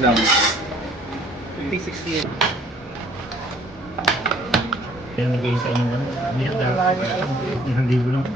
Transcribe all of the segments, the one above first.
lang. 50-60 yun. Kaya nag-iisa sa inyo ano? Isang libo lang.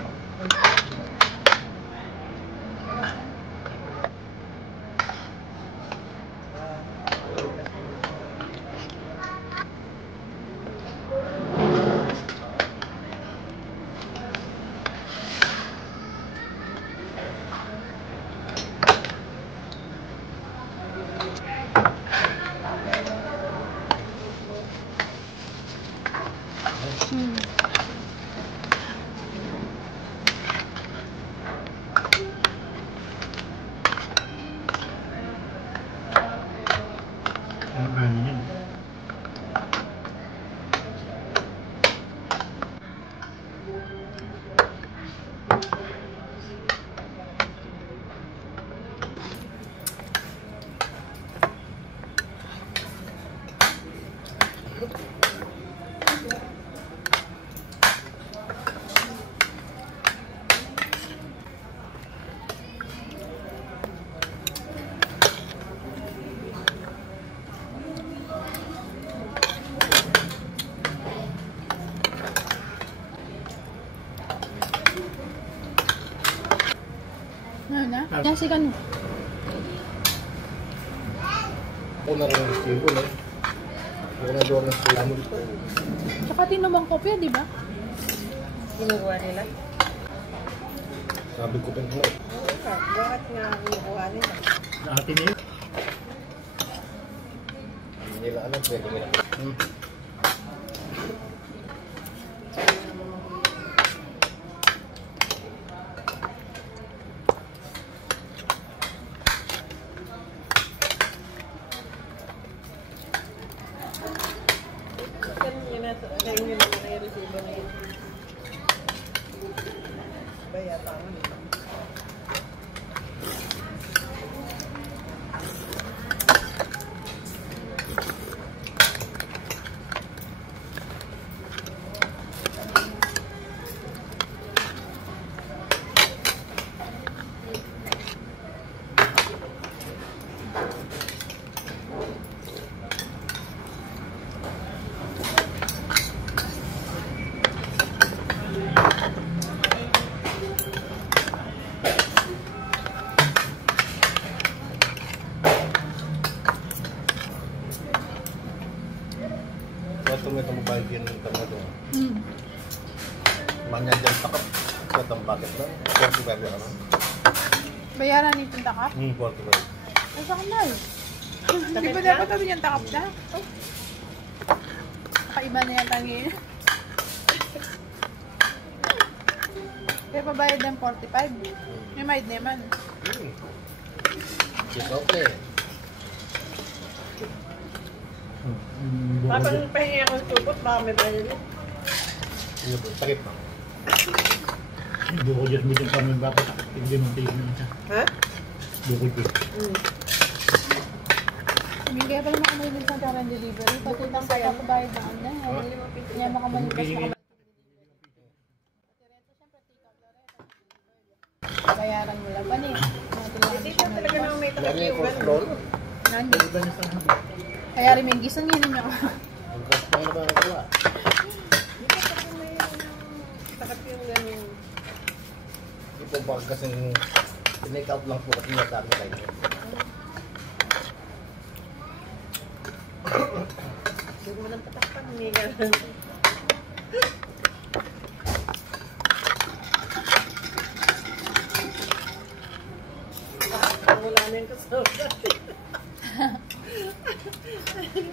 Yan si Kano. Ako na rin ang stable eh. Ako na doon ang stable dito. Tsaka tinumang kopya, di ba? Kinukuha nila? Sabi ko pa mo. Bakit nga kinukuha nila? Sa atin eh. Hindi nila alam, pwede nila. Ngayon yun naman ay resibo na yun. Baya, tama nito. May kamubayad yun ng tama doon. Manya dyan takap. Sa tampaket lang. 45 yan naman. Bayaran ni Tinta Kap? 45. Ay, saan na eh? Di ba dapat kami niyang takap na? Kakaiba na yan tangin. Kaya pabayad ng 45. May maid naman. It's okay. Tapos pahingi akong supot, baka may bayad yun. Ano po? Takip pa. Buko dyan mo din kami bakit hindi mong tigil naman siya. Ha? Buko dyan. Hindi kaya pala makamay din sa karang delivery. Pati lang kaya pabayad na ano. Kaya makamalipas na bayaran mo lang. Paano yun? Dito talaga naman may takip Lagi yung yung gano'n. control. Nandi. Kaya rin may gisang yun niya. Ang gas pa na ba nagawa? Dito talaga may takip yung gano'n. Ito ba kasing tinake out lang po kasi nga sa amin kayo. Huwag mo nang patakpan, may gano'n. Wala na yung kasama.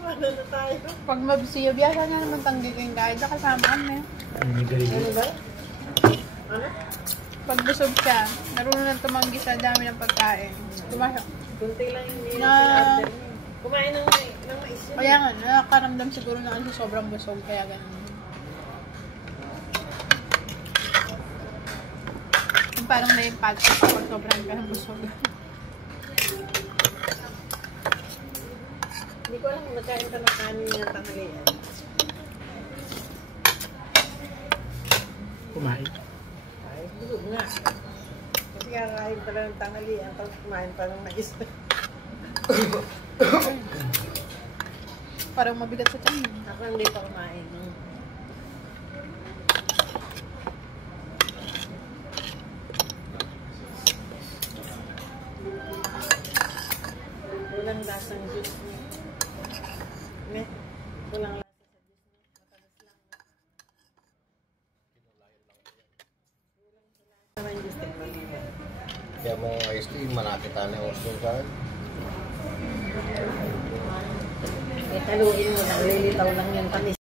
Ano na tayo? Pag mabisiyo, biyasa nga naman tanggiging kahit na kasama kami. May galing. Ano ba? Ano? Pag busog siya, marunong nang tumanggi sa dami ng pagkain. Tumasok. Kunti lang yung Na- order niya. Kumain ng mais yun. Kaya nga, nakakaramdam siguro na kasi sobrang busog, kaya ganun. Yung parang na-impact siya kapag sobrang ganun busog. Hindi ko alam kung nagkain ka ng kanin ng tanghalian. Kumain. Ay, busog nga. Kasi kakain pala ng tanghalian, tapos kumain pa ng mais. Parang mabigat sa tiyan. Ako hindi pa kumain. Walang lasang juice niya. Walang lasa sa juice niya. Matalas lang. Walang juice niya. Kaya mo ice cream, manakita na yung gusto ka. Eh, haluin mo lang. Lilitaw lang yung tamis.